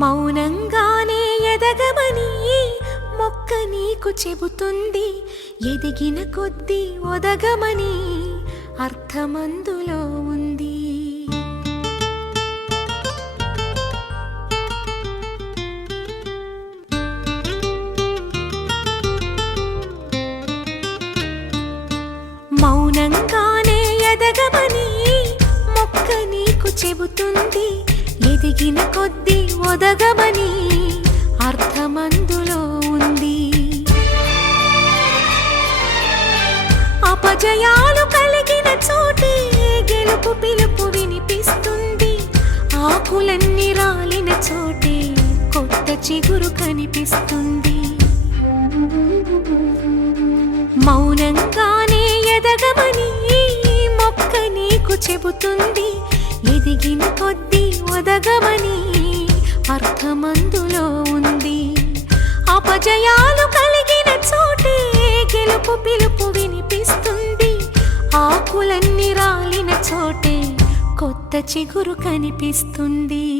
మౌనంగానే ఎదగమని మొక్క నీకు చెబుతుంది. ఎదిగిన కొద్దీ ఒదగమని అర్థమందులో ఉంది. మౌనంగానే ఎదగమని మొక్క నీకు చెబుతుంది. ఎదిగిన కొద్దీ ఒదగమని అర్థమందులో ఉంది. అపజయాలు కలిగిన చోటే గెలుపు పిలుపు వినిపిస్తుంది. ఆకులన్నీ రాలిన చోటే కొత్త చిగురు కనిపిస్తుంది. మౌనంగానే ఎదగమని మొక్క నీకు చెబుతుంది. ఎదిగిన కొద్దీ ఒదగమని అర్థమందులో ఉంది. అపజయాలు కలిగిన చోటే గెలుపు పిలుపు వినిపిస్తుంది. ఆకులన్నీ రాలిన చోటే కొత్త చిగురు కనిపిస్తుంది.